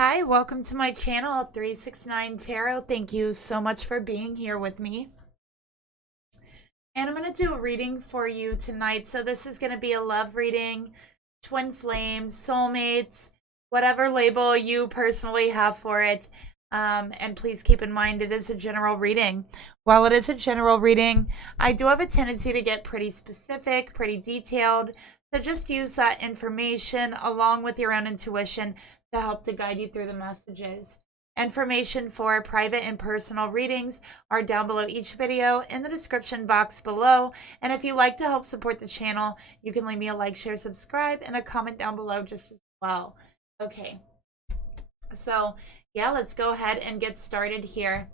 Hi, welcome to my channel, 369 Tarot. Thank you so much for being here with me. And I'm going to do a reading for you tonight. So this is going to be a love reading, twin flames, soulmates, whatever label you personally have for it. And please keep in mind it is a general reading. While it is a general reading, I do have a tendency to get pretty specific, pretty detailed. So just use that information along with your own intuition to help to guide you through the messages. Information for private and personal readings are down below each video in the description box below. And if you'd like to help support the channel, you can leave me a like, share, subscribe, and a comment down below just as well. Okay, so yeah, let's go ahead and get started here.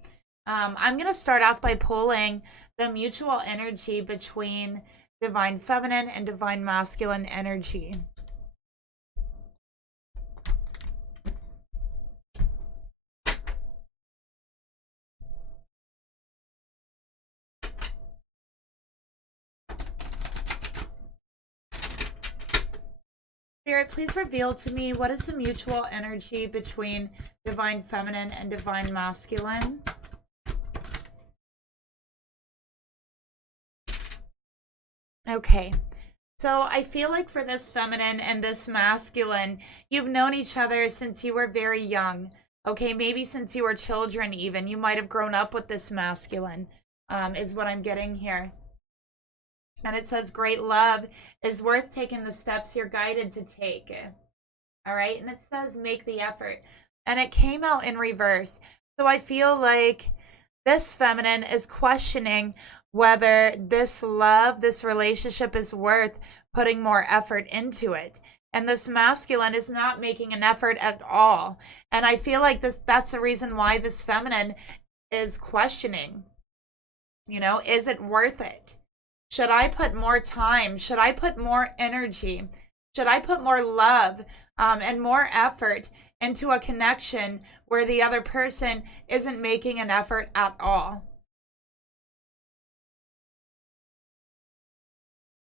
I'm going to start off by pulling the mutual energy between divine feminine and divine masculine energy. Spirit, please reveal to me what is the mutual energy between divine feminine and divine masculine. Okay, so I feel like for this feminine and this masculine, you've known each other since you were very young. Okay, maybe since you were children even. You might have grown up with this masculine, is what I'm getting here. And it says, great love is worth taking the steps you're guided to take. All right. And it says, make the effort. And it came out in reverse. So I feel like this feminine is questioning whether this love, this relationship is worth putting more effort into it. And this masculine is not making an effort at all. And I feel like that's the reason why this feminine is questioning, you know, is it worth it? Should I put more time? Should I put more energy? Should I put more love and more effort into a connection where the other person isn't making an effort at all?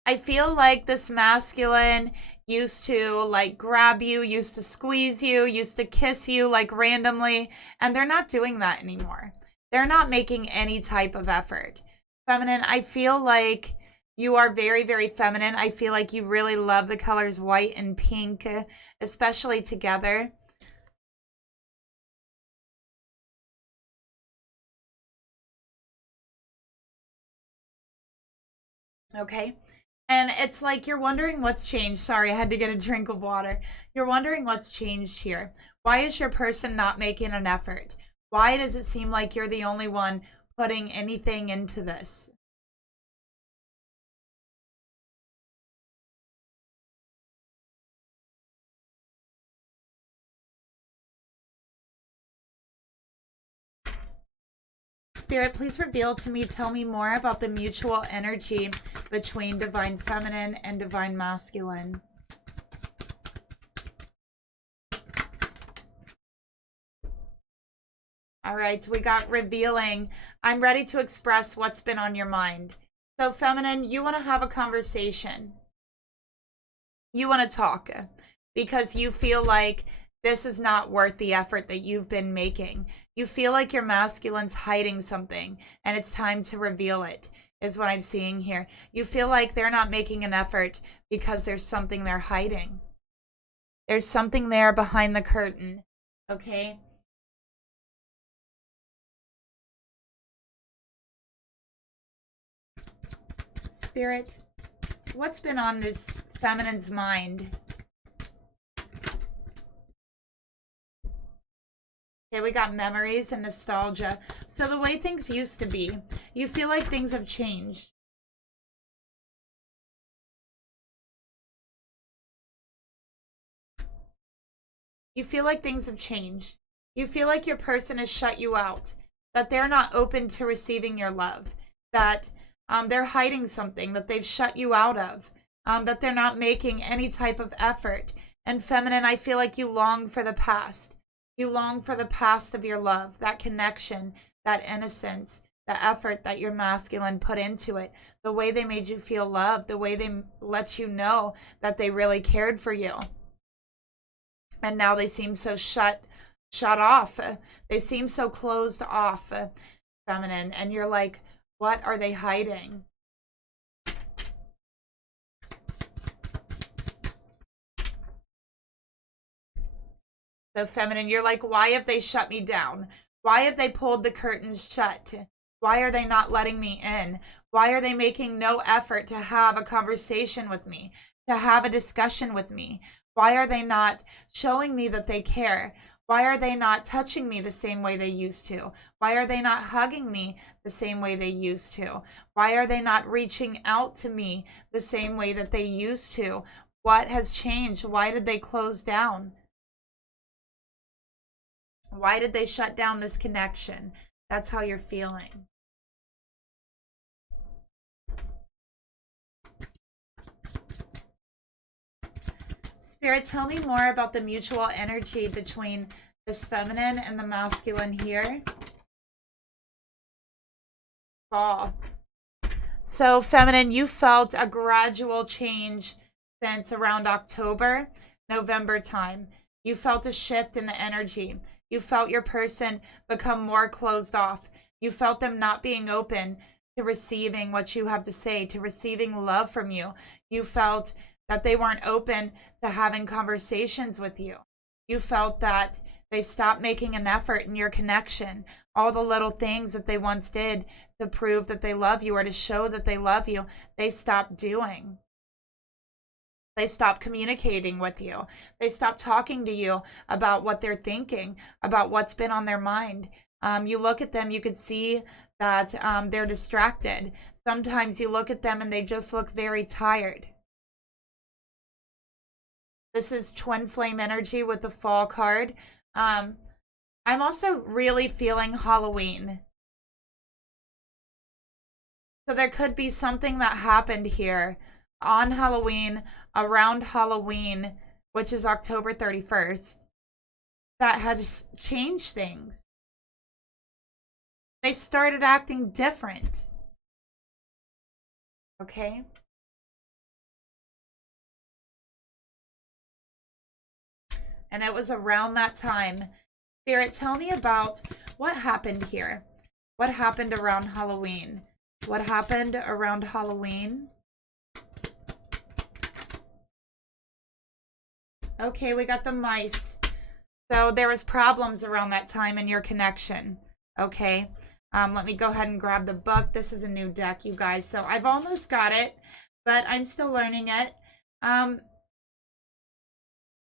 I feel like this masculine used to like grab you, used to squeeze you, used to kiss you like randomly, and they're not doing that anymore. They're not making any type of effort. Feminine, I feel like you are very, very feminine. I feel like you really love the colors white and pink, especially together. Okay. And it's like you're wondering what's changed. Sorry, I had to get a drink of water. You're wondering what's changed here. Why is your person not making an effort? Why does it seem like you're the only one putting anything into this? Spirit, please reveal to me, tell me more about the mutual energy between divine feminine and divine masculine. All right, so we got revealing. I'm ready to express what's been on your mind. So feminine, you want to have a conversation. You want to talk because you feel like this is not worth the effort that you've been making. You feel like your masculine's hiding something and it's time to reveal it, is what I'm seeing here. You feel like they're not making an effort because there's something they're hiding. There's something there behind the curtain, okay? Spirit, what's been on this feminine's mind? Okay, we got memories and nostalgia. So the way things used to be, you feel like things have changed. You feel like things have changed. You feel like your person has shut you out, that they're not open to receiving your love, that they're hiding something that they've shut you out of, that they're not making any type of effort. And feminine, I feel like you long for the past. You long for the past of your love, that connection, that innocence, the effort that your masculine put into it, the way they made you feel loved, the way they let you know that they really cared for you. And now they seem so shut shut off. They seem so closed off, feminine. And you're like, what are they hiding? So feminine, you're like, why have they shut me down? Why have they pulled the curtains shut? Why are they not letting me in? Why are they making no effort to have a conversation with me, to have a discussion with me? Why are they not showing me that they care? Why are they not touching me the same way they used to? Why are they not hugging me the same way they used to? Why are they not reaching out to me the same way that they used to? What has changed? Why did they close down? Why did they shut down this connection? That's how you're feeling. Spirit, tell me more about the mutual energy between this feminine and the masculine here. Fall. So feminine, you felt a gradual change since around October, November time. You felt a shift in the energy. You felt your person become more closed off. You felt them not being open to receiving what you have to say, to receiving love from you. You felt that they weren't open to having conversations with you. You felt that they stopped making an effort in your connection. All the little things that they once did to prove that they love you or to show that they love you, they stopped doing. They stopped communicating with you. They stopped talking to you about what they're thinking, about what's been on their mind. You look at them, you could see that they're distracted. Sometimes you look at them and they just look very tired. This is twin flame energy with the fall card. I'm also really feeling Halloween. So there could be something that happened here on Halloween, around Halloween, which is October 31st, that has changed things. They started acting different. Okay? And it was around that time. Spirit, tell me about what happened here. What happened around Halloween? What happened around Halloween? Okay, we got the mice. So there was problems around that time in your connection. Okay. Let me go ahead and grab the book. This is a new deck, you guys. So I've almost got it, but I'm still learning it.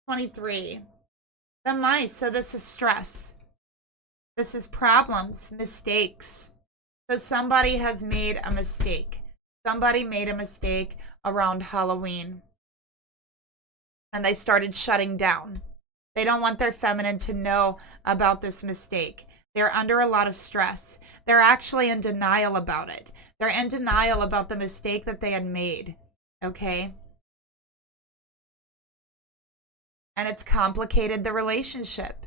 23. The mice. So this is stress. This is problems, mistakes. So somebody has made a mistake. Somebody made a mistake around Halloween. And they started shutting down. They don't want their feminine to know about this mistake. They're under a lot of stress. They're actually in denial about it. They're in denial about the mistake that they had made. Okay? And it's complicated the relationship.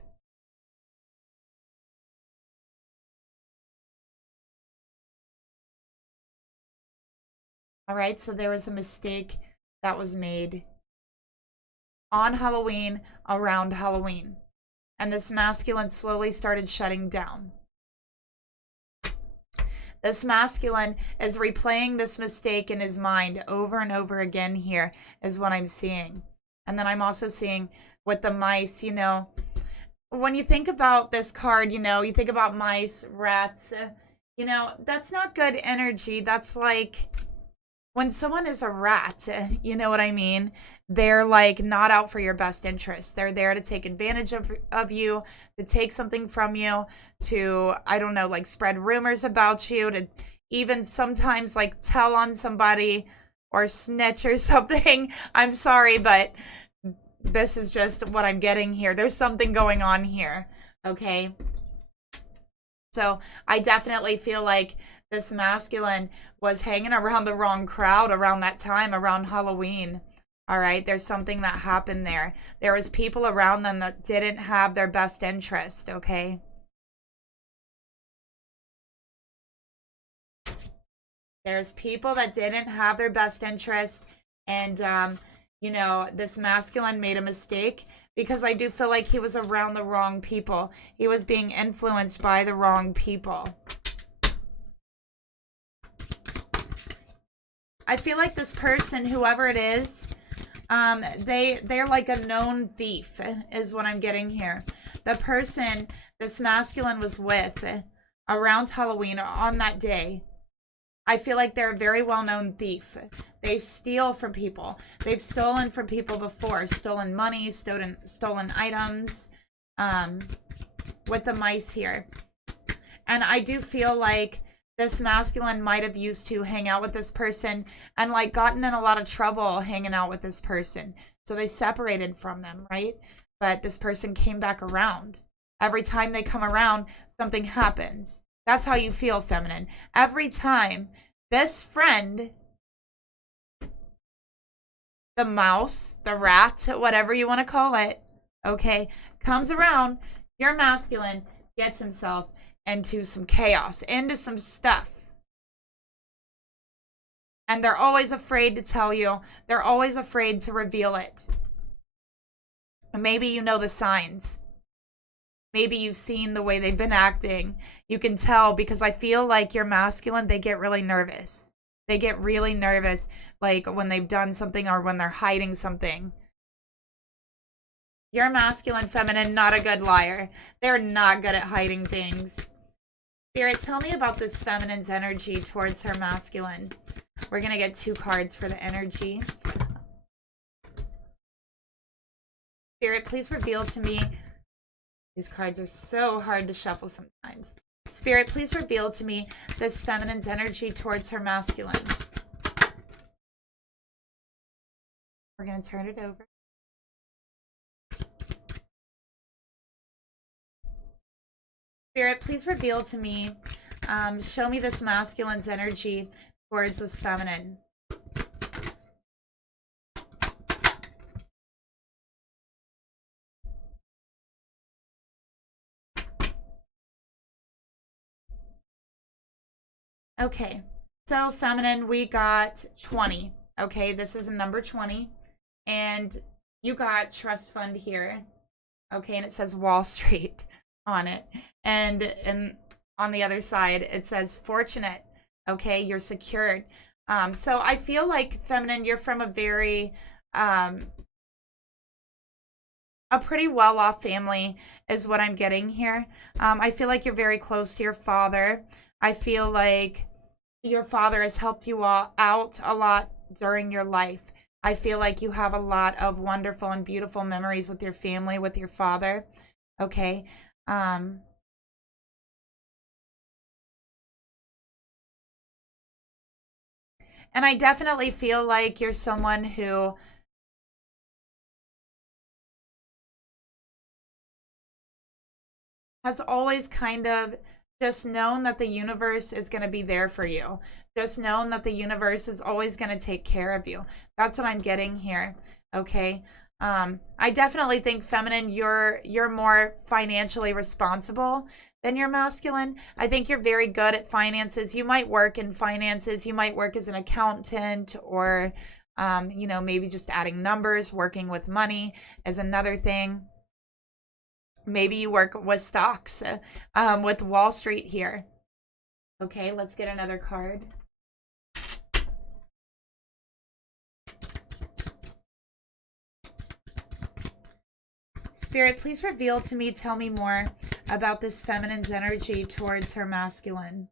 All right, so there was a mistake that was made on Halloween, around Halloween. And this masculine slowly started shutting down. This masculine is replaying this mistake in his mind over and over again here is what I'm seeing. And then I'm also seeing with the mice, you know, when you think about this card, you know, you think about mice, rats, you know, that's not good energy. That's like when someone is a rat, you know what I mean? They're like not out for your best interest. They're there to take advantage of you, to take something from you, to, I don't know, like spread rumors about you, to even sometimes like tell on somebody or snitch or something. I'm sorry, but this is just what I'm getting here. There's something going on here, okay? So I definitely feel like this masculine was hanging around the wrong crowd around that time, around Halloween. All right, there's something that happened there. There was people around them that didn't have their best interest, okay? There's people that didn't have their best interest, and you know, this masculine made a mistake because I do feel like he was around the wrong people. He was being influenced by the wrong people. I feel like this person, whoever it is, they're like a known thief, is what I'm getting here. The person this masculine was with around Halloween or on that day, I feel like they're a very well-known thief. They steal from people. They've stolen from people before. Stolen money, stolen items, with the mice here. And I do feel like this masculine might have used to hang out with this person and like gotten in a lot of trouble hanging out with this person. So they separated from them, right? But this person came back around. Every time they come around, something happens. That's how you feel, feminine. Every time this friend, the mouse, the rat, whatever you want to call it, okay, comes around, your masculine gets himself into some chaos, into some stuff. And they're always afraid to tell you. They're always afraid to reveal it. Maybe you know the signs. Maybe you've seen the way they've been acting. You can tell, because I feel like your masculine, they get really nervous. They get really nervous, like when they've done something or when they're hiding something. Your masculine, feminine, not a good liar. They're not good at hiding things. Spirit, tell me about this feminine's energy towards her masculine. We're going to get 2 cards for the energy. Spirit, please reveal to me. These cards are so hard to shuffle sometimes. Spirit, please reveal to me this feminine's energy towards her masculine. We're going to turn it over. Spirit, please reveal to me, show me this masculine's energy towards this feminine. Okay, so feminine, we got 20. Okay, this is a number 20. And you got trust fund here. Okay, and it says Wall Street on it. And on the other side, it says fortunate. Okay, you're secured. So I feel like, feminine, you're from a very, a pretty well-off family is what I'm getting here. I feel like you're very close to your father. I feel like your father has helped you all out a lot during your life. I feel like you have a lot of wonderful and beautiful memories with your family, with your father. Okay. And I definitely feel like you're someone who has always kind of just known that the universe is going to be there for you. Just known that the universe is always going to take care of you. That's what I'm getting here. Okay. I definitely think, feminine, you're more financially responsible than your masculine. I think you're very good at finances. You might work in finances. You might work as an accountant, or, you know, maybe just adding numbers, working with money is another thing. Maybe you work with stocks, with Wall Street here. Okay, let's get another card. Spirit, please reveal to me, tell me more about this feminine's energy towards her masculine.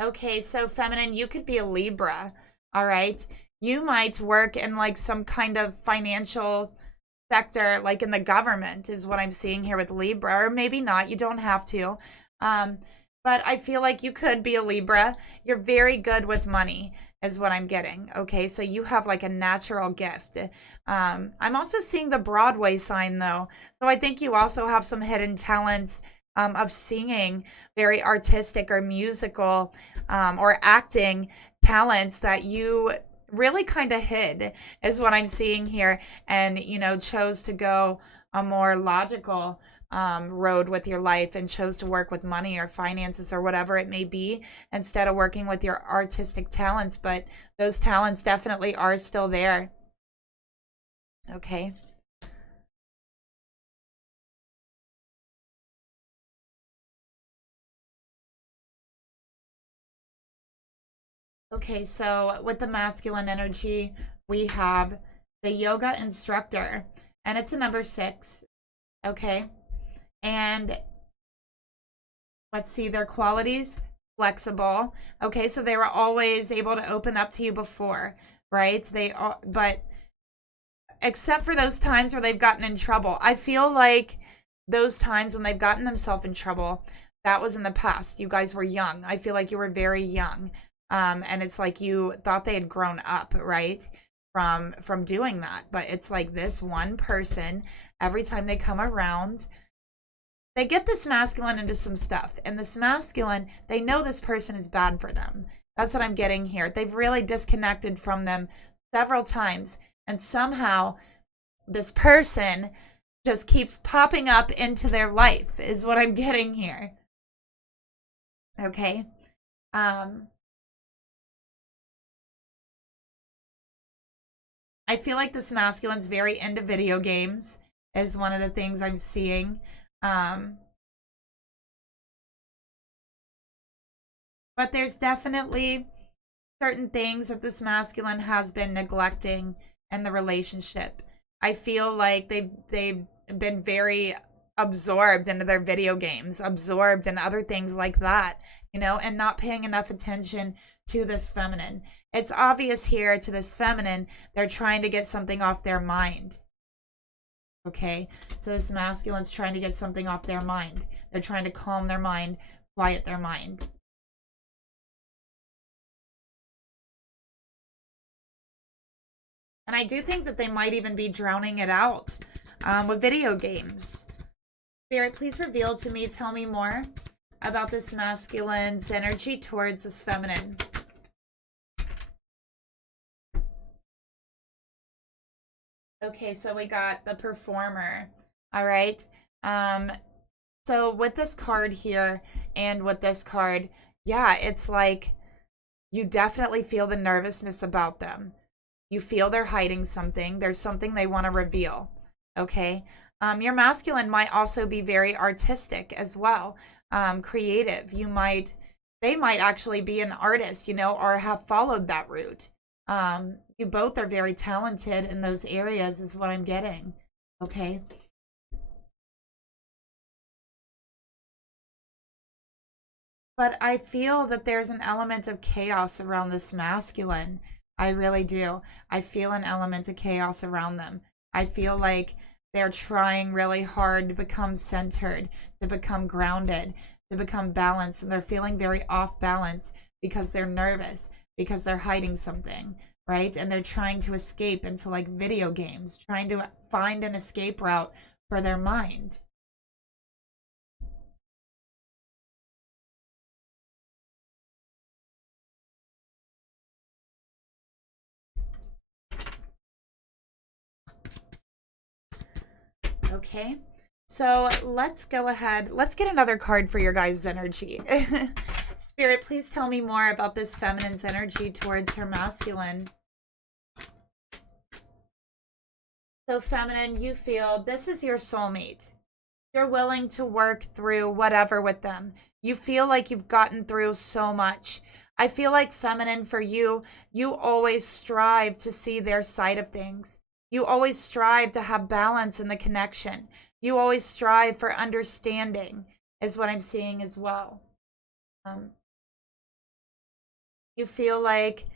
Okay, so feminine, you could be a Libra. All right. You might work in like some kind of financial sector, like in the government is what I'm seeing here with Libra, or maybe not. You don't have to. But I feel like you could be a Libra. You're very good with money is what I'm getting. Okay, so you have like a natural gift. I'm also seeing the Broadway sign though. So I think you also have some hidden talents of singing, very artistic or musical, or acting talents that you really kind of hid is what I'm seeing here, and, you know, chose to go a more logical road with your life and chose to work with money or finances or whatever it may be instead of working with your artistic talents. But those talents definitely are still there. Okay. Okay, so with the masculine energy, we have the yoga instructor, and it's a number 6. Okay. And let's see their qualities. Flexible. Okay, so they were always able to open up to you before, right? But except for those times where they've gotten in trouble. I feel like those times when they've gotten themselves in trouble, that was in the past. You guys were young. I feel like you were very young. And it's like you thought they had grown up, right? From doing that. But it's like this one person, every time they come around, they get this masculine into some stuff. And this masculine, they know this person is bad for them. That's what I'm getting here. They've really disconnected from them several times. And somehow this person just keeps popping up into their life is what I'm getting here. Okay. I feel like this masculine's very into video games is one of the things I'm seeing. But there's definitely certain things that this masculine has been neglecting in the relationship. I feel like they've been very absorbed into their video games, absorbed in other things like that, and not paying enough attention to this feminine. It's obvious here to this feminine, they're trying to get something off their mind. Okay, so this masculine's trying to get something off their mind. They're trying to calm their mind, quiet their mind. And I do think that they might even be drowning it out with video games. Spirit, please reveal to me, tell me more about this masculine's energy towards this feminine. Okay, so we got the performer. All right. So with this card here and with this card, yeah, it's like you definitely feel the nervousness about them. You feel they're hiding something. There's something they want to reveal. Okay. Your masculine might also be very artistic as well. Creative. They might actually be an artist, or have followed that route. You both are very talented in those areas is what I'm getting. Okay. But I feel that there's an element of chaos around this masculine. I really do. I feel an element of chaos around them. I feel like they're trying really hard to become centered, to become grounded, to become balanced. And they're feeling very off balance because they're nervous, because they're hiding something, right? And they're trying to escape into like video games, trying to find an escape route for their mind. Okay, so let's go ahead. Let's get another card for your guys' energy. Spirit, please tell me more about this feminine's energy towards her masculine. So feminine, you feel this is your soulmate. You're willing to work through whatever with them. You feel like you've gotten through so much. I feel like feminine for you, you always strive to see their side of things. You always strive to have balance in the connection. You always strive for understanding is what I'm seeing as well. You feel like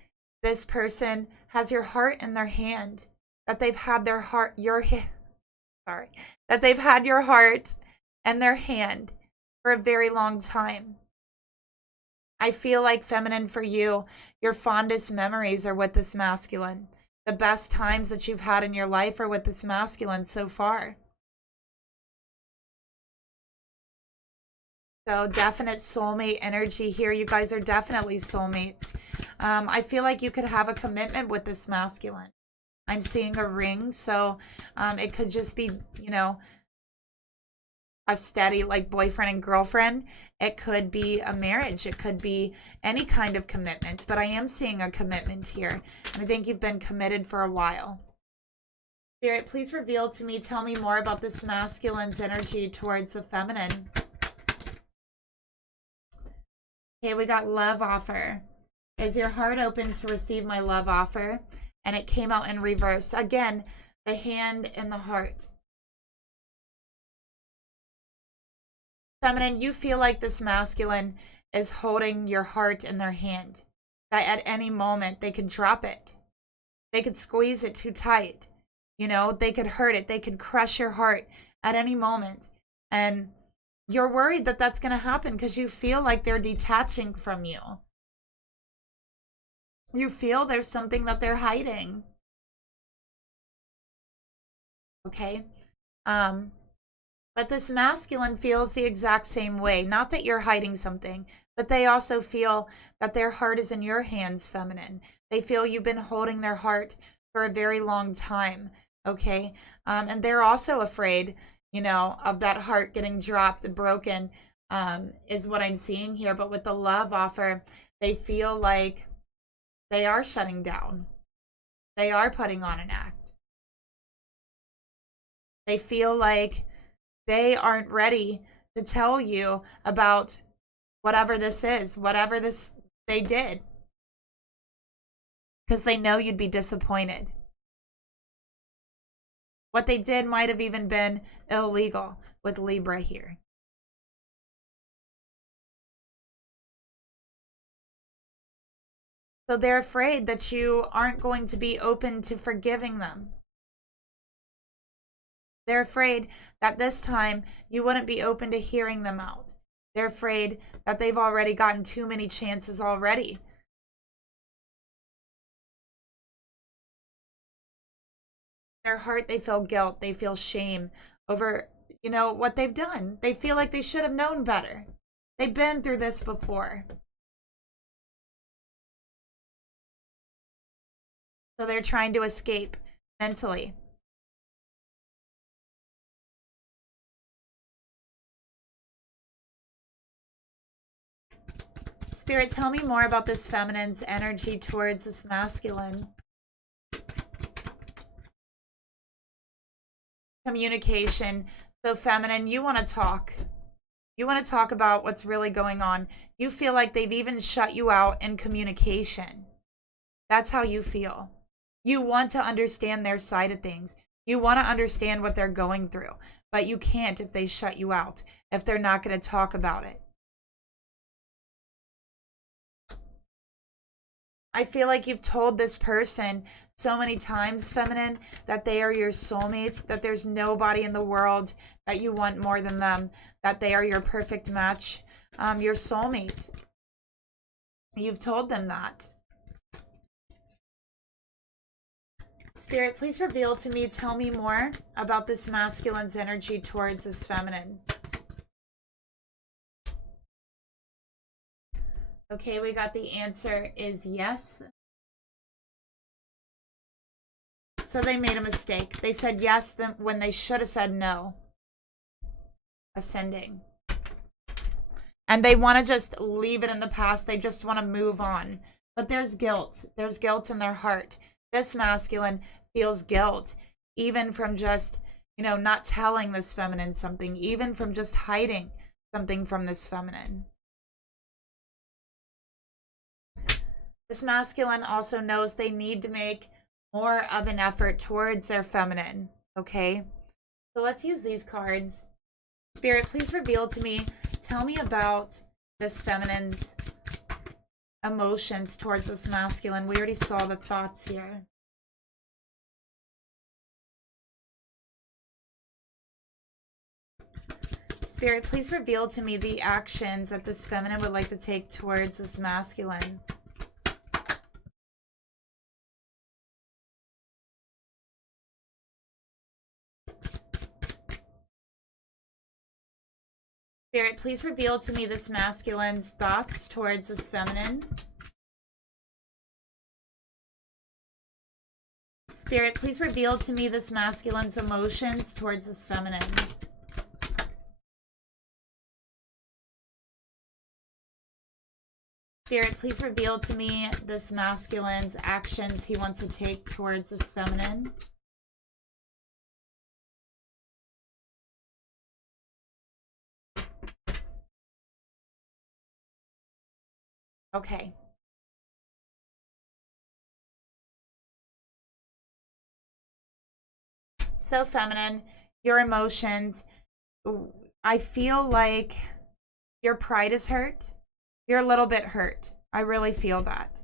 this person has your heart in their hand, that they've had their heart, that they've had your heart and their hand for a very long time. I feel like feminine for you, your fondest memories are with this masculine. The best times that you've had in your life are with this masculine so far. So definite soulmate energy here. You guys are definitely soulmates. I feel like you could have a commitment with this masculine. I'm seeing a ring, so it could just be, a steady like boyfriend and girlfriend. It could be a marriage. It could be any kind of commitment. But I am seeing a commitment here. And I think you've been committed for a while. Spirit, please reveal to me, tell me more about this masculine's energy towards the feminine. Okay, we got love offer. Is your heart open to receive my love offer? And it came out in reverse. Again, the hand and the heart. Feminine, you feel like this masculine is holding your heart in their hand. That at any moment they could drop it. They could squeeze it too tight. You know, they could hurt it. They could crush your heart at any moment. And you're worried that that's going to happen because you feel like they're detaching from you. You feel there's something that they're hiding. Okay? But this masculine feels the exact same way. Not that you're hiding something, but they also feel that their heart is in your hands, feminine. They feel you've been holding their heart for a very long time. Okay? And they're also afraid, you know, of that heart getting dropped and broken, is what I'm seeing here. But with the love offer, they feel like they are shutting down. They are putting on an act. They feel like they aren't ready to tell you about whatever this is, whatever this they did. Because they know you'd be disappointed. What they did might have even been illegal with Libra here. So they're afraid that you aren't going to be open to forgiving them. They're afraid that this time you wouldn't be open to hearing them out. They're afraid that they've already gotten too many chances already. Their heart, they feel guilt, they feel shame over, you know, what they've done. They feel like they should have known better. They've been through this before. So they're trying to escape mentally. Spirit, tell me more about this feminine's energy towards this masculine. Communication. So feminine, you want to talk. You want to talk about what's really going on. You feel like they've even shut you out in communication. That's how you feel. You want to understand their side of things. You want to understand what they're going through. But you can't if they shut you out, if they're not going to talk about it. I feel like you've told this person so many times, feminine, that they are your soulmates, that there's nobody in the world that you want more than them, that they are your perfect match, your soulmate. You've told them that. Spirit, please reveal to me, tell me more about this masculine's energy towards this feminine. Okay, we got the answer is yes. So they made a mistake. They said yes when they should have said no. Ascending. And they want to just leave it in the past. They just want to move on. But there's guilt. There's guilt in their heart. This masculine feels guilt, even from just, you know, not telling this feminine something, even from just hiding something from this feminine. This masculine also knows they need to make more of an effort towards their feminine, okay? So let's use these cards. Spirit, please reveal to me, tell me about this feminine's emotions towards this masculine. We already saw the thoughts here. Spirit, please reveal to me the actions that this feminine would like to take towards this masculine. Spirit, please reveal to me this masculine's thoughts towards this feminine. Spirit, please reveal to me this masculine's emotions towards this feminine. Spirit, please reveal to me this masculine's actions he wants to take towards this feminine. Okay. So feminine, your emotions. I feel like your pride is hurt. You're a little bit hurt. I really feel that.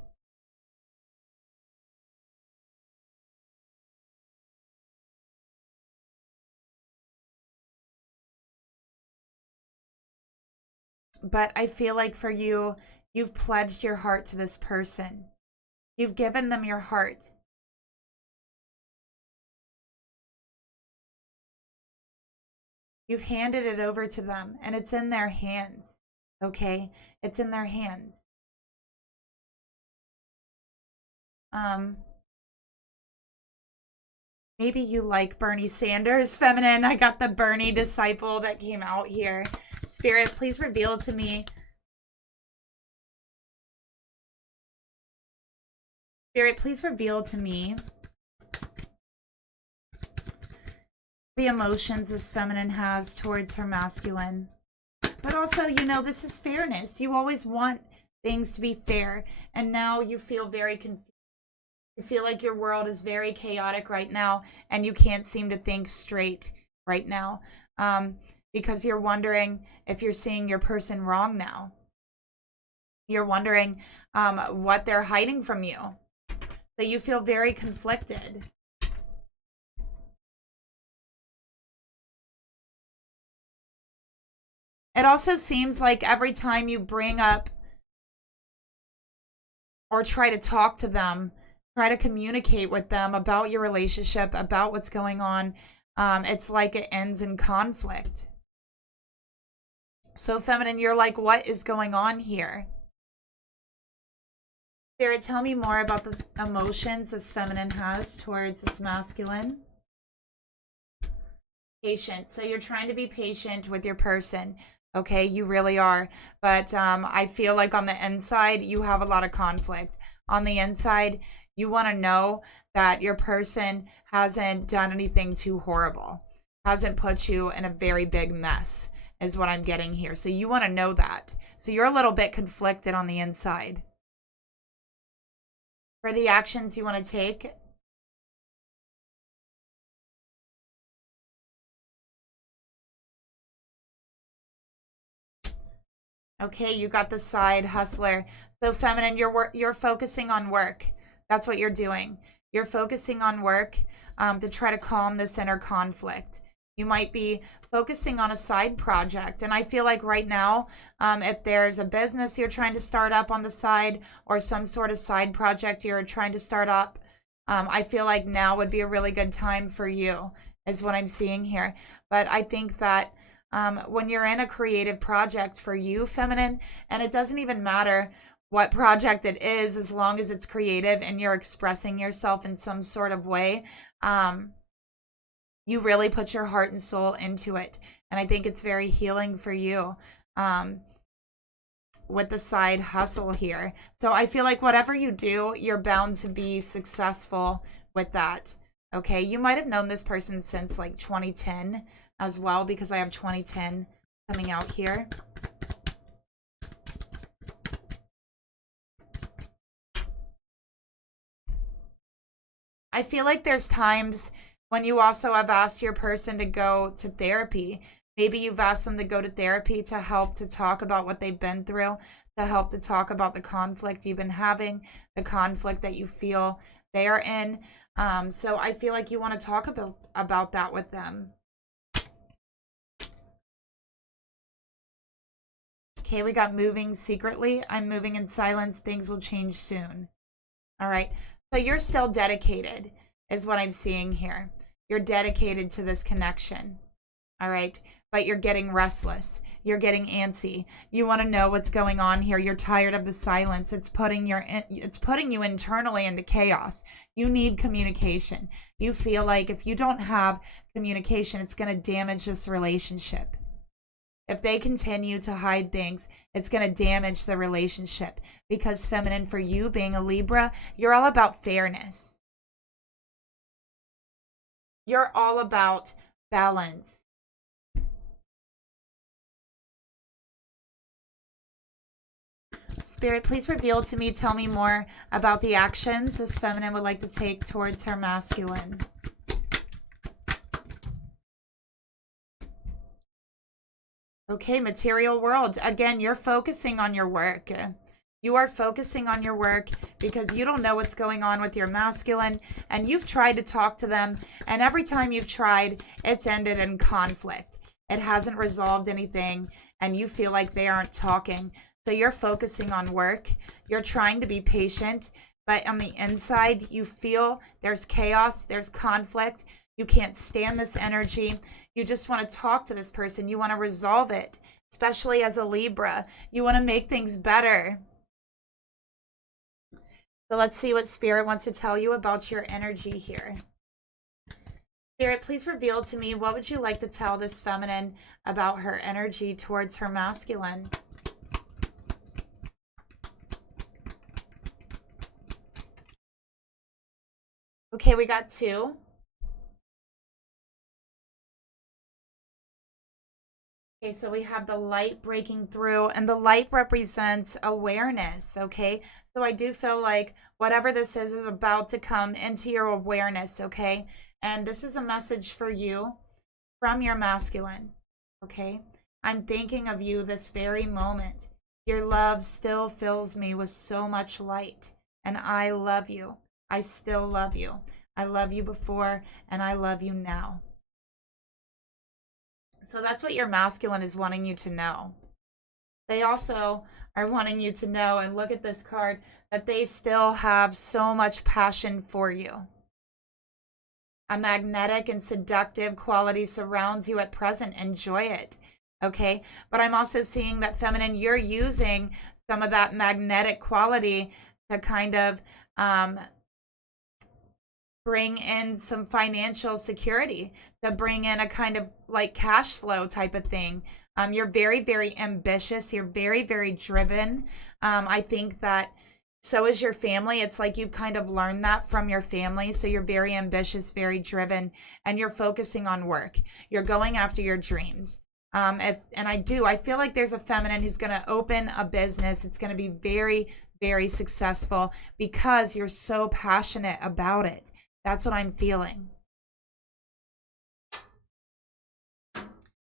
But I feel like for you, you've pledged your heart to this person. You've given them your heart. You've handed it over to them and it's in their hands. Okay? It's in their hands. Maybe you like Bernie Sanders, feminine. I got the Bernie disciple that came out here. Spirit, please reveal to me. Spirit, please reveal to me the emotions this feminine has towards her masculine. But also, you know, this is fairness. You always want things to be fair. And now you feel very confused. You feel like your world is very chaotic right now and you can't seem to think straight right now because you're wondering if you're seeing your person wrong now. You're wondering what they're hiding from you. So you feel very conflicted. It also seems like every time you bring up or try to talk to them, try to communicate with them about your relationship, about what's going on, it's like it ends in conflict. So feminine, you're like, what is going on here? Spirit, tell me more about the emotions this feminine has towards this masculine. Patient. So you're trying to be patient with your person. Okay, you really are. But I feel like on the inside, you have a lot of conflict. On the inside, you want to know that your person hasn't done anything too horrible, hasn't put you in a very big mess, is what I'm getting here. So you want to know that. So you're a little bit conflicted on the inside. For the actions you want to take, okay, you got the side hustler. So feminine, you're focusing on work. That's what you're doing. You're focusing on work to try to calm this inner conflict. You might be focusing on a side project. And I feel like right now, if there's a business you're trying to start up on the side or some sort of side project you're trying to start up, I feel like now would be a really good time for you, is what I'm seeing here. But I think that when you're in a creative project for you, feminine, and it doesn't even matter what project it is, as long as it's creative and you're expressing yourself in some sort of way, you really put your heart and soul into it. And I think it's very healing for you with the side hustle here. So I feel like whatever you do, you're bound to be successful with that. Okay, you might have known this person since like 2010 as well, because I have 2010 coming out here. I feel like there's times when you also have asked your person to go to therapy. Maybe you've asked them to go to therapy to help to talk about what they've been through, to help to talk about the conflict you've been having, the conflict that you feel they are in. So I feel like you want to talk about that with them. Okay, we got moving secretly. I'm moving in silence. Things will change soon. All right. So you're still dedicated, is what I'm seeing here. You're dedicated to this connection. All right. But you're getting restless. You're getting antsy. You want to know what's going on here. You're tired of the silence. It's putting you internally into chaos. You need communication. You feel like if you don't have communication, it's going to damage this relationship. If they continue to hide things, it's going to damage the relationship. Because feminine, for you being a Libra, you're all about fairness. You're all about balance. Spirit, please reveal to me, tell me more about the actions this feminine would like to take towards her masculine. Okay, material world. Again, you're focusing on your work. You are focusing on your work because you don't know what's going on with your masculine, and you've tried to talk to them, and every time you've tried, it's ended in conflict. It hasn't resolved anything, and you feel like they aren't talking. So you're focusing on work. You're trying to be patient, but on the inside, you feel there's chaos, there's conflict. You can't stand this energy. You just want to talk to this person. You want to resolve it, especially as a Libra. You want to make things better. So let's see what Spirit wants to tell you about your energy here. Spirit, please reveal to me, what would you like to tell this feminine about her energy towards her masculine? Okay, we got 2. Okay, so we have the light breaking through, and the light represents awareness, okay? So I do feel like whatever this is about to come into your awareness, okay? And this is a message for you from your masculine, okay? I'm thinking of you this very moment. Your love still fills me with so much light, and I love you. I still love you. I love you before, and I love you now. So that's what your masculine is wanting you to know. They also are wanting you to know, and look at this card, that they still have so much passion for you. A magnetic and seductive quality surrounds you at present. Enjoy it, okay? But I'm also seeing that, feminine, you're using some of that magnetic quality to kind of bring in some financial security, to bring in a kind of like cash flow type of thing. You're very, very ambitious. You're very, very driven. I think that so is your family. It's like you've kind of learned that from your family. So you're very ambitious, very driven, and you're focusing on work. You're going after your dreams. I feel like there's a feminine who's going to open a business. It's going to be very, very successful because you're so passionate about it. That's what I'm feeling.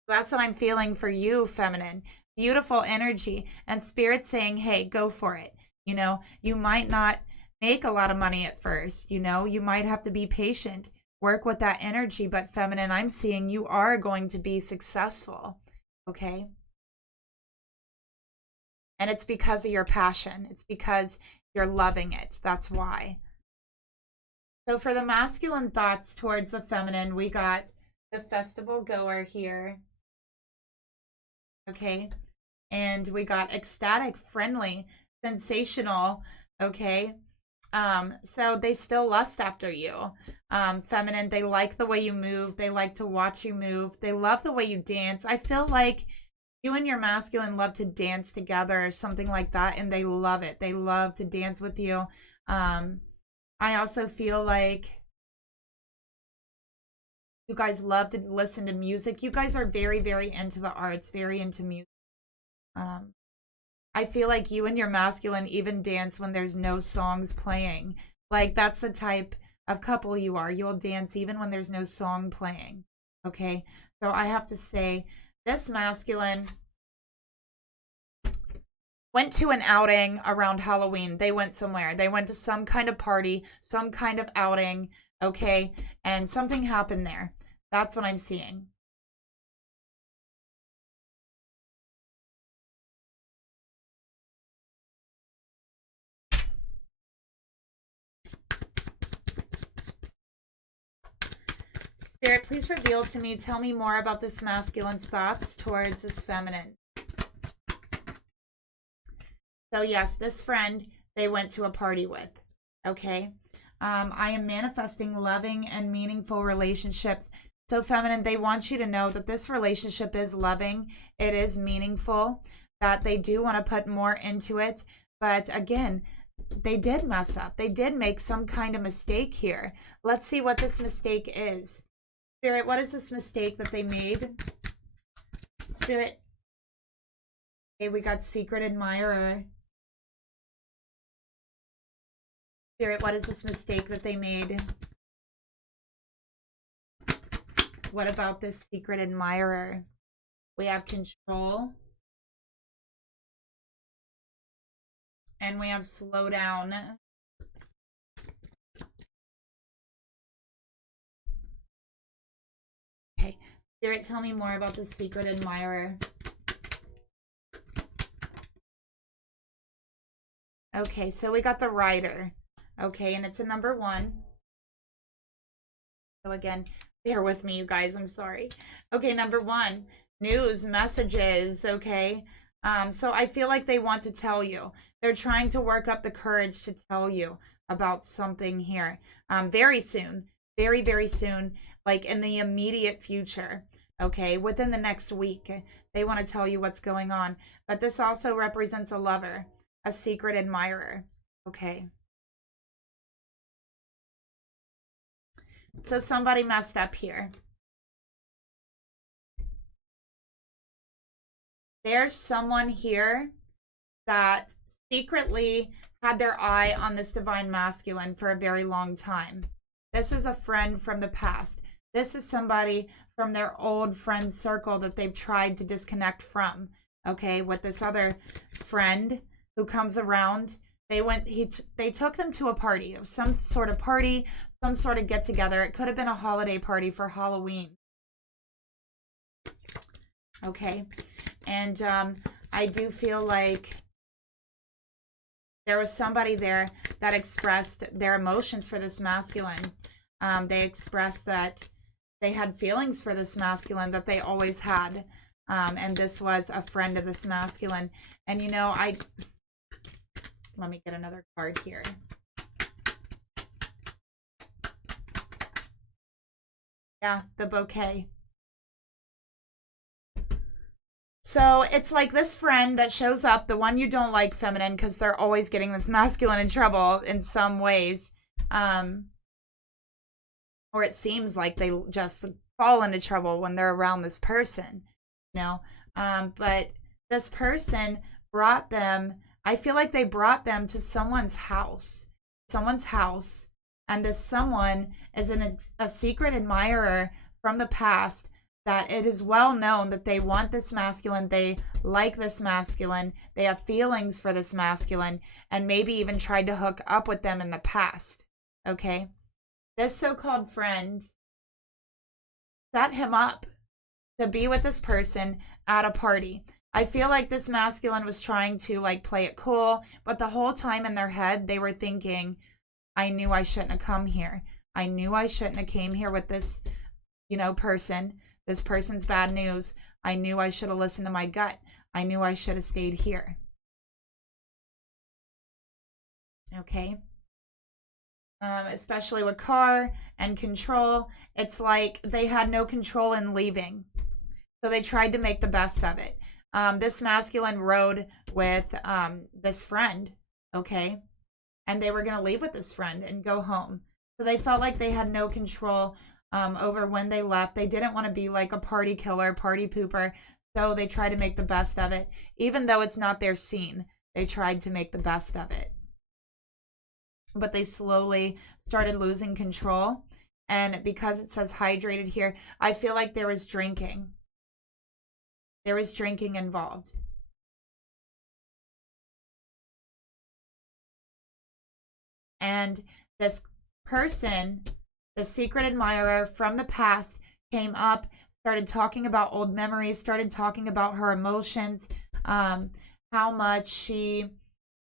That's what I'm feeling for you, feminine. Beautiful energy, and Spirit saying, hey, go for it. You know, you might not make a lot of money at first. You know, you might have to be patient, work with that energy. But feminine, I'm seeing you are going to be successful. Okay. And it's because of your passion. It's because you're loving it. That's why. So for the masculine thoughts towards the feminine, we got the festival goer here. Okay. And we got ecstatic, friendly, sensational. Okay. So they still lust after you. Feminine, they like the way you move. They like to watch you move. They love the way you dance. I feel like you and your masculine love to dance together or something like that, and they love it. They love to dance with you. I also feel like you guys love to listen to music. You guys are very, very into the arts, very into music. I feel like you and your masculine even dance when there's no songs playing. Like, that's the type of couple you are. You'll dance even when there's no song playing. Okay? So I have to say, this masculine went to an outing around Halloween. They went somewhere. They went to some kind of party, some kind of outing, okay? And something happened there. That's what I'm seeing. Spirit, please reveal to me, tell me more about this masculine's thoughts towards this feminine. So yes, this friend they went to a party with, okay? I am manifesting loving and meaningful relationships. So feminine, they want you to know that this relationship is loving. It is meaningful, that they do want to put more into it. But again, they did mess up. They did make some kind of mistake here. Let's see what this mistake is. Spirit, what is this mistake that they made? Spirit. Okay, we got secret admirer. Spirit, what is this mistake that they made? What about this secret admirer? We have control. And we have slow down. Okay. Spirit, tell me more about the secret admirer. Okay, so we got the Rider. Okay, and it's a number 1. So again, bear with me, you guys. I'm sorry. Okay, number 1. News, messages, okay? So I feel like they want to tell you. They're trying to work up the courage to tell you about something here. Very soon. Very, very soon. Like in the immediate future. Okay, within the next week. They want to tell you what's going on. But this also represents a lover. A secret admirer. Okay. So somebody messed up here. There's someone here that secretly had their eye on this divine masculine for a very long time. This is a friend from the past. This is somebody from their old friend circle that they've tried to disconnect from. Okay, with this other friend who comes around, they took them to a party, of some sort of party, some sort of get together. It could have been a holiday party for Halloween. Okay, and I do feel like there was somebody there that expressed their emotions for this masculine. They expressed that they had feelings for this masculine that they always had. And this was a friend of this masculine. And you know, let me get another card here. Yeah, the bouquet. So it's like this friend that shows up, the one you don't like, feminine, because they're always getting this masculine in trouble in some ways. Or it seems like they just fall into trouble when they're around this person. You know? But this person brought them, I feel like they brought them to someone's house. Someone's house. And this someone is a secret admirer from the past, that it is well known that they want this masculine, they like this masculine, they have feelings for this masculine, and maybe even tried to hook up with them in the past. Okay? This so-called friend set him up to be with this person at a party. I feel like this masculine was trying to like play it cool, but the whole time in their head, they were thinking, I knew I shouldn't have come here. I knew I shouldn't have came here with this, you know, person. This person's bad news. I knew I should have listened to my gut. I knew I should have stayed here. Okay. Especially with car and control. It's like they had no control in leaving. So they tried to make the best of it. This masculine rode with this friend. Okay. And they were going to leave with this friend and go home. So they felt like they had no control over when they left. They didn't want to be like a party killer, party pooper. So they tried to make the best of it. Even though it's not their scene, they tried to make the best of it. But they slowly started losing control. And because it says hydrated here, I feel like there was drinking. There was drinking involved. And this person, the secret admirer from the past, came up, started talking about old memories, started talking about her emotions, how much she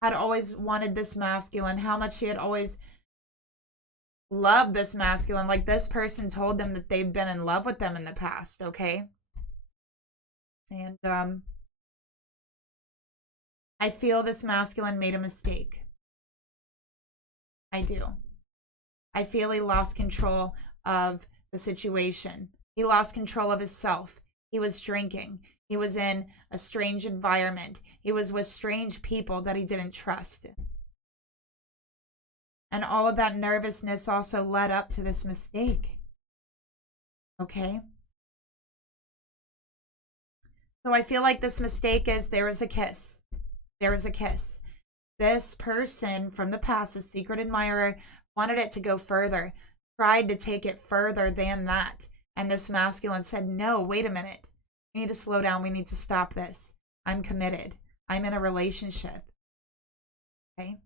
had always wanted this masculine, how much she had always loved this masculine. Like this person told them that they've been in love with them in the past, okay? And I feel this masculine made a mistake. I do. I feel he lost control of the situation. He lost control of his self. He was drinking. He was in a strange environment. He was with strange people that he didn't trust. And all of that nervousness also led up to this mistake. Okay? So I feel like this mistake is there was a kiss. There was a kiss. This person from the past, the secret admirer, wanted it to go further, tried to take it further than that. And this masculine said, no, wait a minute. We need to slow down. We need to stop this. I'm committed. I'm in a relationship. Okay?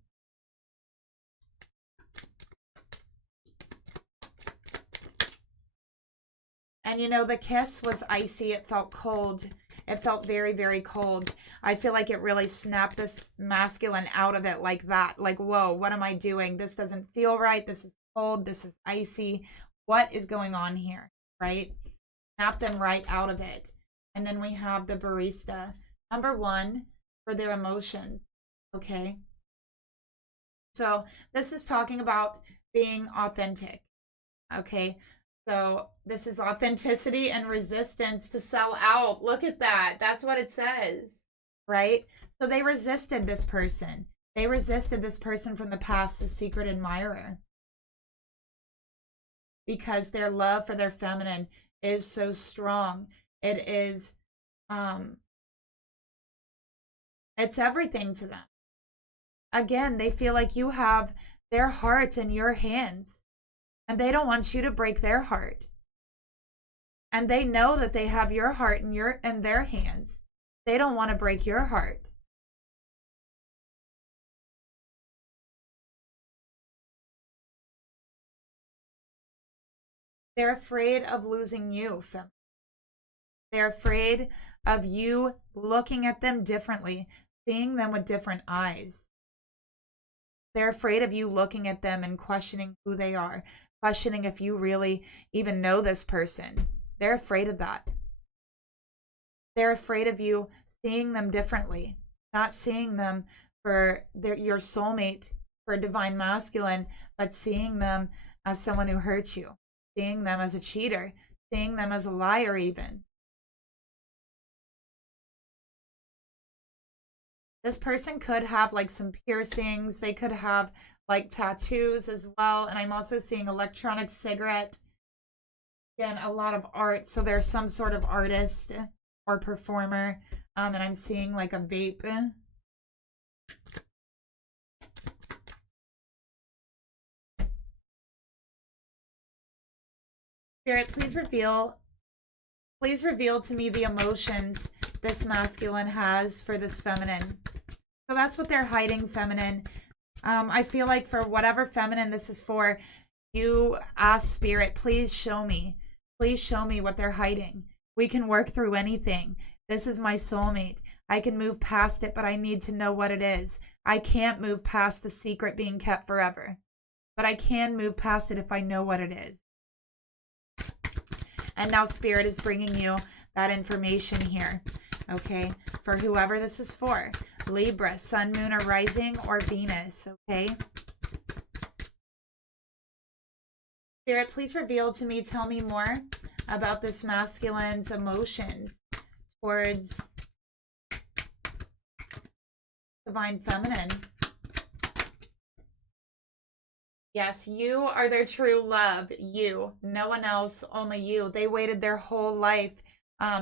And you know, the kiss was icy. It felt cold. It felt very, very cold. I feel like it really snapped this masculine out of it like that. Like, whoa, what am I doing? This doesn't feel right. This is cold. This is icy. What is going on here? Right? Snap them right out of it. And then we have the barista. Number 1, for their emotions. Okay? So this is talking about being authentic. Okay? So this is authenticity and resistance to sell out. Look at that. That's what it says, right? So they resisted this person. They resisted this person from the past, the secret admirer, because their love for their feminine is so strong. It is, it's everything to them. Again, they feel like you have their heart in your hands. And they don't want you to break their heart. And they know that they have your heart in their hands. They don't want to break your heart. They're afraid of losing you. They're afraid of you looking at them differently, seeing them with different eyes. They're afraid of you looking at them and questioning who they are, questioning if you really even know this person. They're afraid of that. They're afraid of you seeing them differently, not seeing them for your soulmate, for divine masculine, but seeing them as someone who hurts you, seeing them as a cheater, seeing them as a liar even. This person could have like some piercings. They could have like tattoos as well. And I'm also seeing electronic cigarette. Again, a lot of art. So there's some sort of artist or performer. And I'm seeing like a vape. Spirit, please reveal to me the emotions this masculine has for this feminine. So that's what they're hiding, feminine. I feel like for whatever feminine this is for, you ask Spirit, please show me. Please show me what they're hiding. We can work through anything. This is my soulmate. I can move past it, but I need to know what it is. I can't move past a secret being kept forever. But I can move past it if I know what it is. And now Spirit is bringing you that information here. Okay, for whoever this is for. Libra, Sun, Moon, or Rising, or Venus. Okay. Spirit, please reveal to me, tell me more about this masculine's emotions towards divine feminine. Yes, you are their true love. You. No one else, only you. They waited their whole life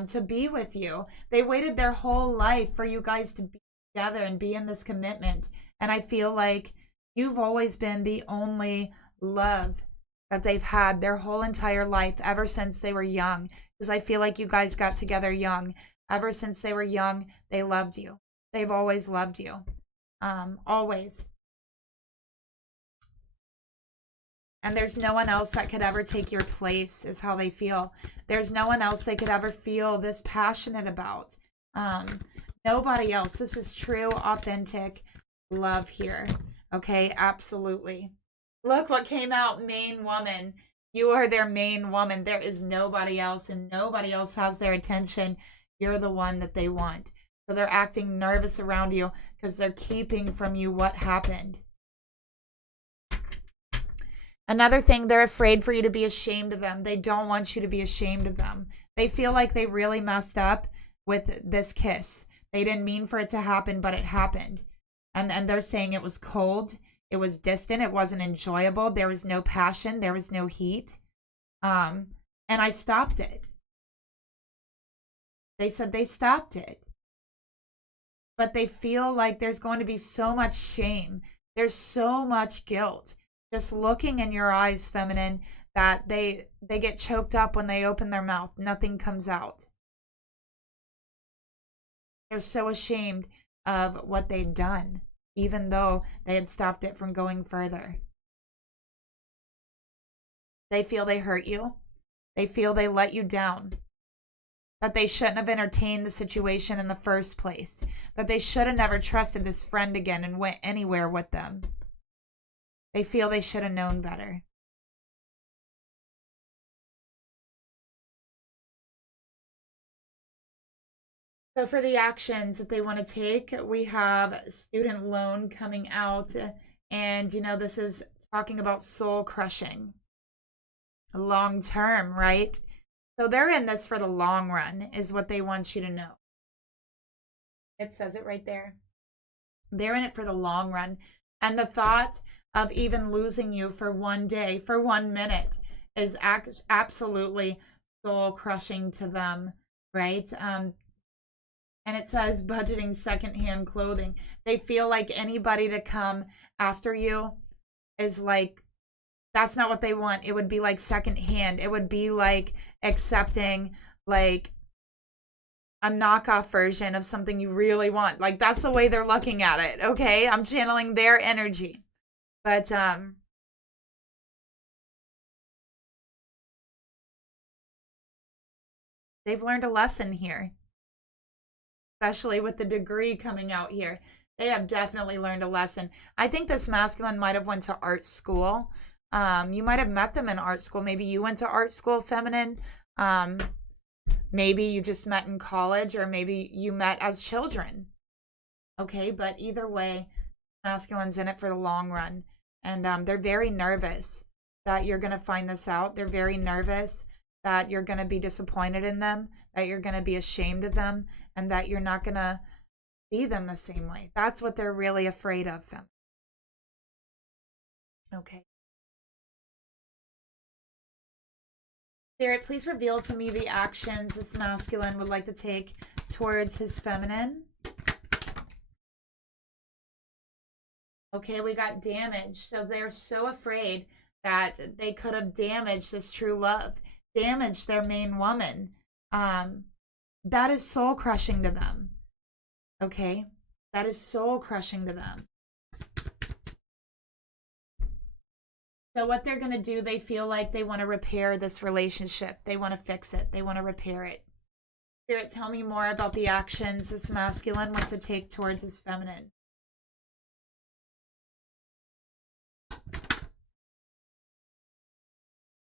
to be with you. They waited their whole life for you guys to be together and be in this commitment. And I feel like you've always been the only love that they've had their whole entire life, ever since they were young. Because I feel like you guys got together young. Ever since they were young, they loved you. They've always loved you. Always. And there's no one else that could ever take your place, is how they feel. There's no one else they could ever feel this passionate about. Nobody else. This is true, authentic love here. Okay, absolutely. Look what came out, main woman. You are their main woman. There is nobody else, and nobody else has their attention. You're the one that they want. So they're acting nervous around you because they're keeping from you what happened. Another thing, they're afraid for you to be ashamed of them. They don't want you to be ashamed of them. They feel like they really messed up with this kiss. They didn't mean for it to happen, but it happened. And they're saying it was cold, it was distant, it wasn't enjoyable, there was no passion, there was no heat. And I stopped it. They said they stopped it. But they feel like there's going to be so much shame. There's so much guilt. Just looking in your eyes, feminine, that they get choked up when they open their mouth. Nothing comes out. They're so ashamed of what they'd done, even though they had stopped it from going further. They feel they hurt you. They feel they let you down. That they shouldn't have entertained the situation in the first place. That they should have never trusted this friend again and went anywhere with them. They feel they should have known better. So for the actions that they want to take, we have student loan coming out. And, you know, this is talking about soul crushing. Long term, right? So they're in this for the long run, is what they want you to know. It says it right there. They're in it for the long run. And the thought of even losing you for one day, for 1 minute, is absolutely soul crushing to them, right? And it says budgeting secondhand clothing. They feel like anybody to come after you is like, that's not what they want. It would be like secondhand. It would be like accepting like a knockoff version of something you really want. Like that's the way they're looking at it. Okay, I'm channeling their energy. But they've learned a lesson here. Especially with the degree coming out here. They have definitely learned a lesson. I think this masculine might have went to art school. You might have met them in art school. Maybe you went to art school, feminine. Maybe you just met in college, or maybe you met as children. Okay, but either way, masculine's in it for the long run. And they're very nervous that you're going to find this out. They're very nervous that you're going to be disappointed in them, that you're going to be ashamed of them, and that you're not going to see them the same way. That's what they're really afraid of, feminine. Okay. Spirit, please reveal to me the actions this masculine would like to take towards his feminine. Okay, we got damage. So they're so afraid that they could have damaged this true love, damaged their main woman. That is soul crushing to them. Okay, that is soul crushing to them. So what they're going to do, they feel like they want to repair this relationship. They want to fix it. They want to repair it. Spirit, tell me more about the actions this masculine wants to take towards his feminine.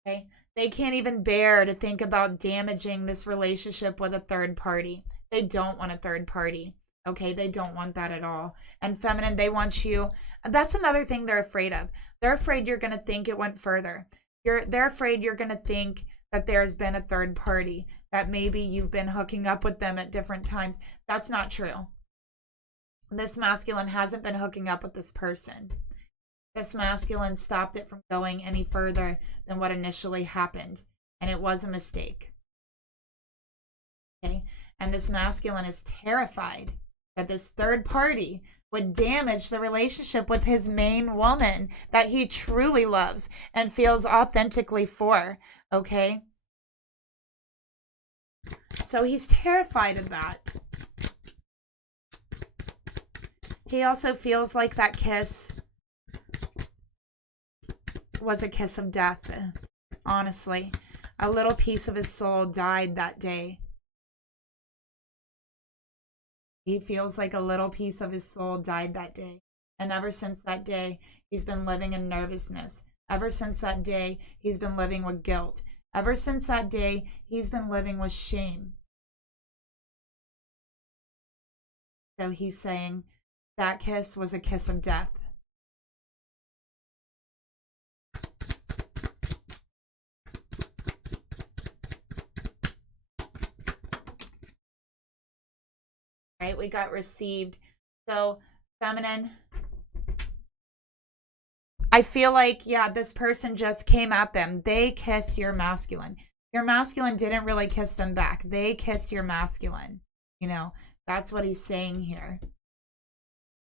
Okay. They can't even bear to think about damaging this relationship with a third party. They don't want a third party. Okay, they don't want that at all. And feminine, they want you. That's another thing they're afraid of. They're afraid you're going to think it went further. They're afraid you're going to think that there's been a third party, that maybe you've been hooking up with them at different times. That's not true. This masculine hasn't been hooking up with this person. This masculine stopped it from going any further than what initially happened. And it was a mistake. Okay? And this masculine is terrified that this third party would damage the relationship with his main woman that he truly loves and feels authentically for. Okay? So he's terrified of that. He also feels like that kiss was a kiss of death. Honestly, a little piece of his soul died that day. He feels like a little piece of his soul died that day. And ever since that day, he's been living in nervousness. Ever since that day, he's been living with guilt. Ever since that day, he's been living with shame. So he's saying that kiss was a kiss of death. right? We got received. So, feminine, I feel like, yeah, this person just came at them. They kissed your masculine. Your masculine didn't really kiss them back. They kissed your masculine. You know, that's what he's saying here.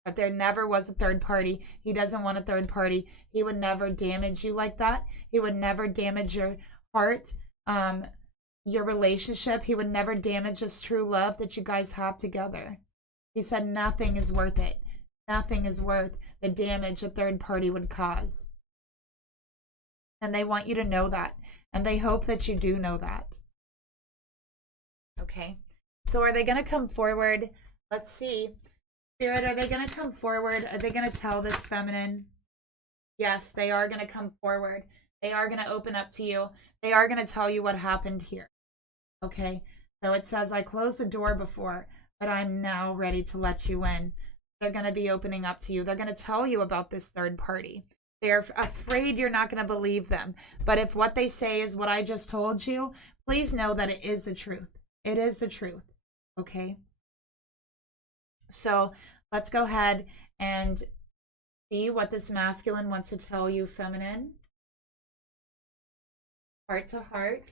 That there never was a third party. He doesn't want a third party. He would never damage you like that. He would never damage your heart, your relationship. He would never damage this true love that you guys have together. He said nothing is worth it. Nothing is worth the damage a third party would cause. And they want you to know that. And they hope that you do know that. Okay. So are they going to come forward? Let's see. Spirit, are they going to come forward? Are they going to tell this feminine? Yes, they are going to come forward. They are going to open up to you. They are going to tell you what happened here. Okay. So it says, I closed the door before, but I'm now ready to let you in. They're going to be opening up to you. They're going to tell you about this third party. They're afraid you're not going to believe them. But if what they say is what I just told you, please know that it is the truth. It is the truth. Okay? So let's go ahead and see what this masculine wants to tell you, feminine. Heart to heart.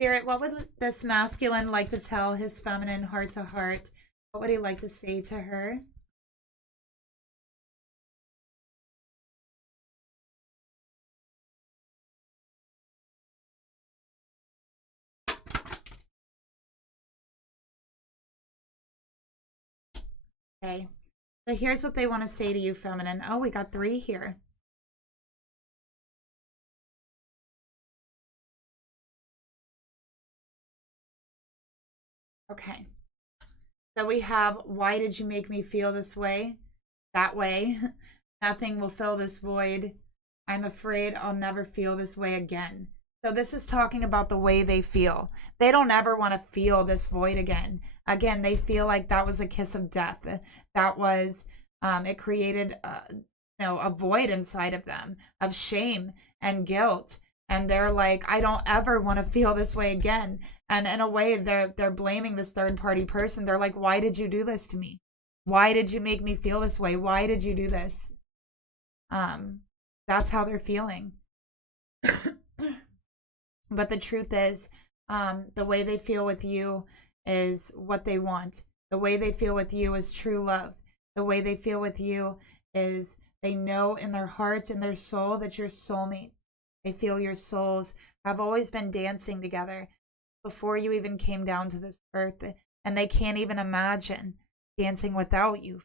Spirit, what would this masculine like to tell his feminine heart to heart? What would he like to say to her? Okay. So here's what they want to say to you, feminine. Oh, we got 3 here. Okay. So we have, why did you make me feel this way? That way. Nothing will fill this void. I'm afraid I'll never feel this way again. So this is talking about the way they feel. They don't ever want to feel this void again. Again, they feel like that was a kiss of death. That was, it created, a void inside of them of shame and guilt. And they're like, I don't ever want to feel this way again. And in a way, they're blaming this third party person. They're like, why did you do this to me? Why did you make me feel this way? Why did you do this? That's how they're feeling. But the truth is, the way they feel with you is what they want. The way they feel with you is true love. The way they feel with you is they know in their heart and their soul that you're soulmates. They feel your souls have always been dancing together before you even came down to this earth. And they can't even imagine dancing without you.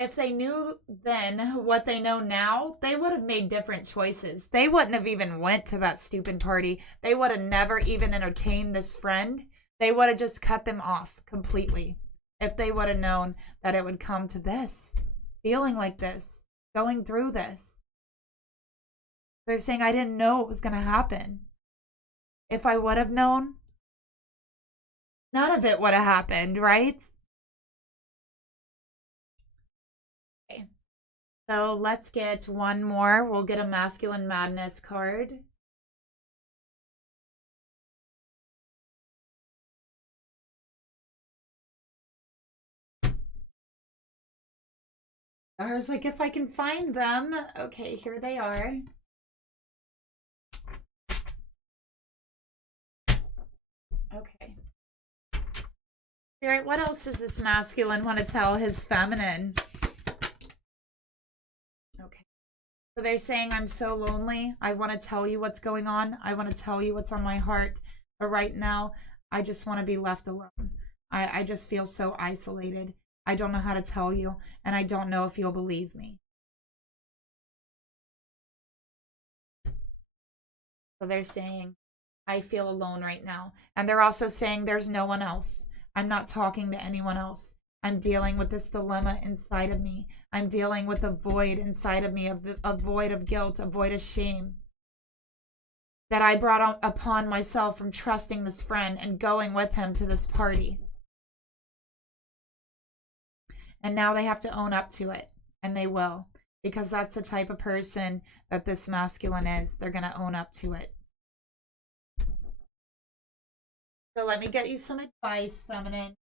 If they knew then what they know now, they would have made different choices. They wouldn't have even went to that stupid party. They would have never even entertained this friend. They would have just cut them off completely. If they would have known that it would come to this, feeling like this, going through this. They're saying, I didn't know it was going to happen. If I would have known, none of it would have happened, right? Okay. So let's get one more. We'll get a masculine madness card. I was like, if I can find them. Okay, here they are. Okay. Spirit, what else does this masculine want to tell his feminine? Okay. So they're saying, I'm so lonely. I want to tell you what's going on. I want to tell you what's on my heart. But right now, I just want to be left alone. I just feel so isolated. I don't know how to tell you, and I don't know if you'll believe me. So they're saying, I feel alone right now. And they're also saying there's no one else. I'm not talking to anyone else. I'm dealing with this dilemma inside of me. I'm dealing with a void inside of me, a void of guilt, a void of shame that I brought upon myself from trusting this friend and going with him to this party. And now they have to own up to it, and they will. because that's the type of person that this masculine is. They're going to own up to it. So let me get you some advice, feminine.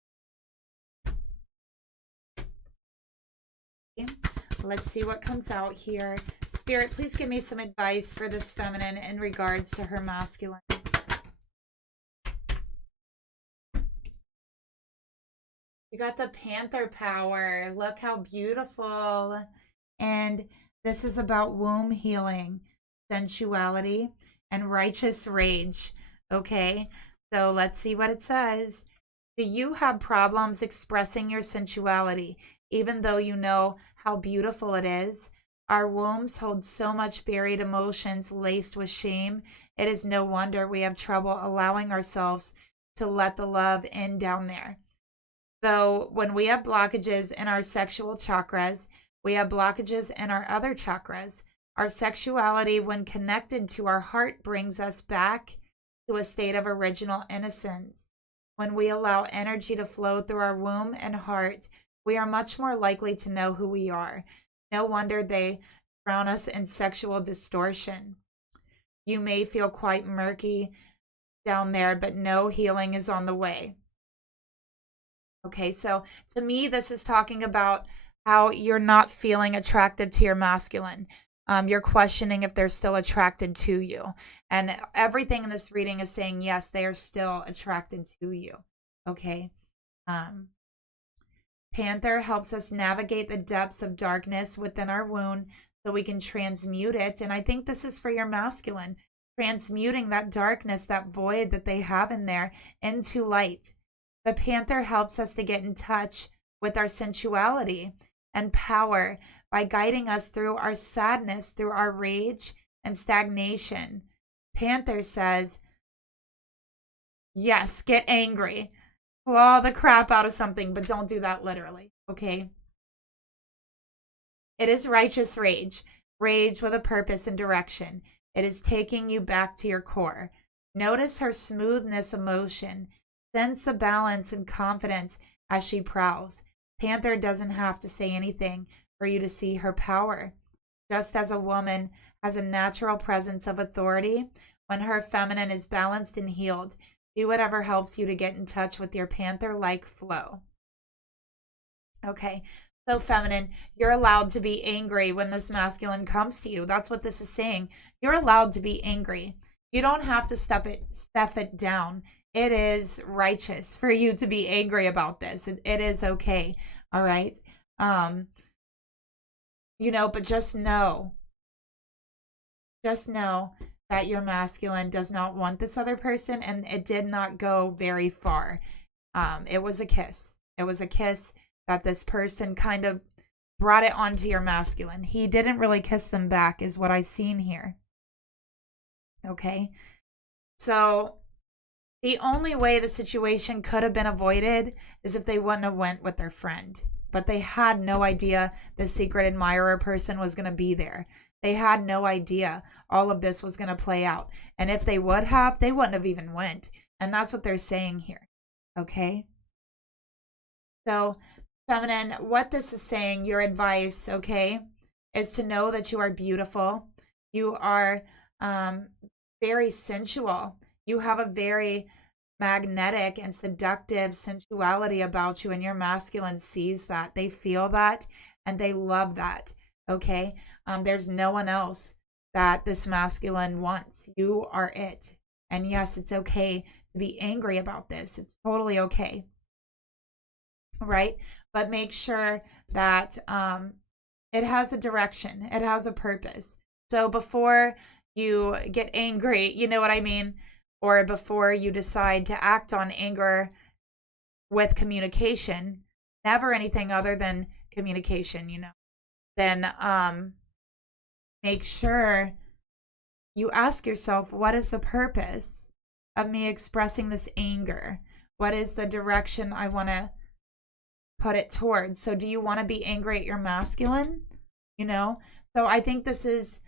Let's see what comes out here. Spirit, please give me some advice for this feminine in regards to her masculine. You got the Panther power. Look how beautiful. And this is about womb healing, sensuality, and righteous rage. Okay, so let's see what it says. Do you have problems expressing your sensuality, even though you know how beautiful it is? Our wombs hold so much buried emotions laced with shame. It is no wonder we have trouble allowing ourselves to let the love in down there. So when we have blockages in our sexual chakras, we have blockages in our other chakras. Our sexuality, when connected to our heart, brings us back to a state of original innocence. When we allow energy to flow through our womb and heart, we are much more likely to know who we are. No wonder they drown us in sexual distortion. You may feel quite murky down there, but no, healing is on the way. Okay, so to me, this is talking about how you're not feeling attracted to your masculine. You're questioning if they're still attracted to you. And everything in this reading is saying, yes, they are still attracted to you. Okay. Panther helps us navigate the depths of darkness within our wound so we can transmute it. And I think this is for your masculine, transmuting that darkness, that void that they have in there, into light. The Panther helps us to get in touch with our sensuality and power by guiding us through our sadness, through our rage and stagnation. Panther says, yes, get angry. Claw the crap out of something, but don't do that literally, okay? It is righteous rage, rage with a purpose and direction. It is taking you back to your core. Notice her smoothness of motion. Sense the balance and confidence as she prowls. Panther doesn't have to say anything for you to see her power. Just as a woman has a natural presence of authority, when her feminine is balanced and healed, do whatever helps you to get in touch with your Panther-like flow. Okay, so feminine, you're allowed to be angry when this masculine comes to you. That's what this is saying. You're allowed to be angry. You don't have to stuff it down. It is righteous for you to be angry about this. It is okay. All right. But just know that your masculine does not want this other person, and it did not go very far. It was a kiss. It was a kiss that this person kind of brought it onto your masculine. He didn't really kiss them back, is what I've seen here. Okay. So the only way the situation could have been avoided is if they wouldn't have went with their friend. But they had no idea the secret admirer person was going to be there. They had no idea all of this was going to play out. And if they would have, they wouldn't have even went. And that's what they're saying here. Okay? So, feminine, what this is saying, your advice, okay, is to know that you are beautiful. You are very sensual. You have a very magnetic and seductive sensuality about you, and your masculine sees that. They feel that, and they love that. Okay? There's no one else that this masculine wants. You are it. And yes, it's okay to be angry about this. It's totally okay. Right? But make sure that it has a direction. It has a purpose. So before you get angry, you know what I mean? Or before you decide to act on anger with communication, never anything other than communication, then make sure you ask yourself, what is the purpose of me expressing this anger? What is the direction I want to put it towards? So do you want to be angry at your masculine? So I think this is,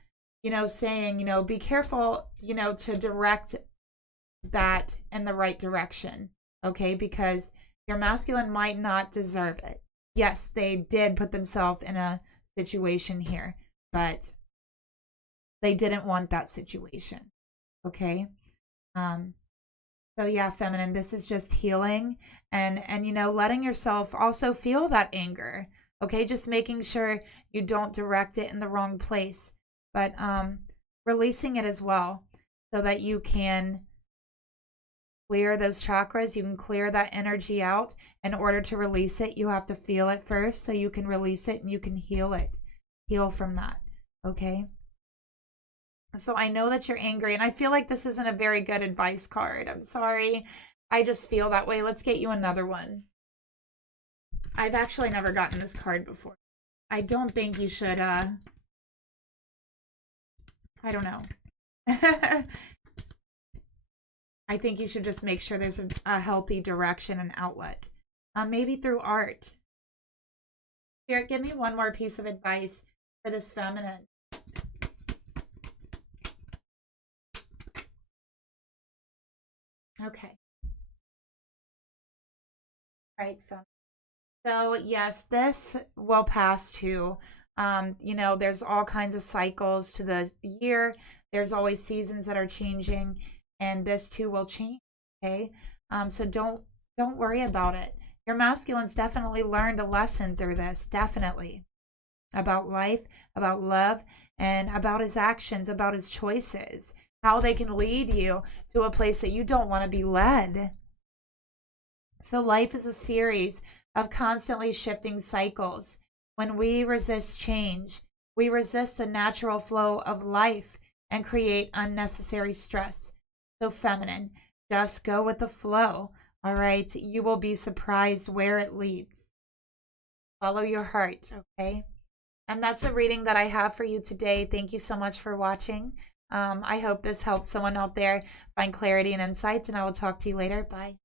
saying, be careful, to direct that in the right direction. Okay? Because your masculine might not deserve it. Yes, they did put themselves in a situation here, but they didn't want that situation. Okay. So yeah, feminine, this is just healing and you know, letting yourself also feel that anger. Okay, just making sure you don't direct it in the wrong place, but releasing it as well so that you can clear those chakras, you can clear that energy out. In order to release it, you have to feel it first so you can release it and you can heal it. Heal from that. Okay? So I know that you're angry, and I feel like this isn't a very good advice card. I'm sorry. I just feel that way. Let's get you another one. I've actually never gotten this card before. I don't think you should, I don't know. I think you should just make sure there's a healthy direction and outlet. Maybe through art. Spirit, give me one more piece of advice for this feminine. Okay. Right, so yes, this will pass too. You know, there's all kinds of cycles to the year. There's always seasons that are changing, and this too will change. Okay. So don't worry about it. Your masculine's definitely learned a lesson through this, definitely. About life, about love, and about his actions, about his choices, how they can lead you to a place that you don't want to be led. So life is a series of constantly shifting cycles. When we resist change, we resist the natural flow of life and create unnecessary stress. So feminine, just go with the flow. All right, you will be surprised where it leads. Follow your heart, okay? And that's the reading that I have for you today. Thank you so much for watching. I hope this helps someone out there find clarity and insights, and I will talk to you later. Bye.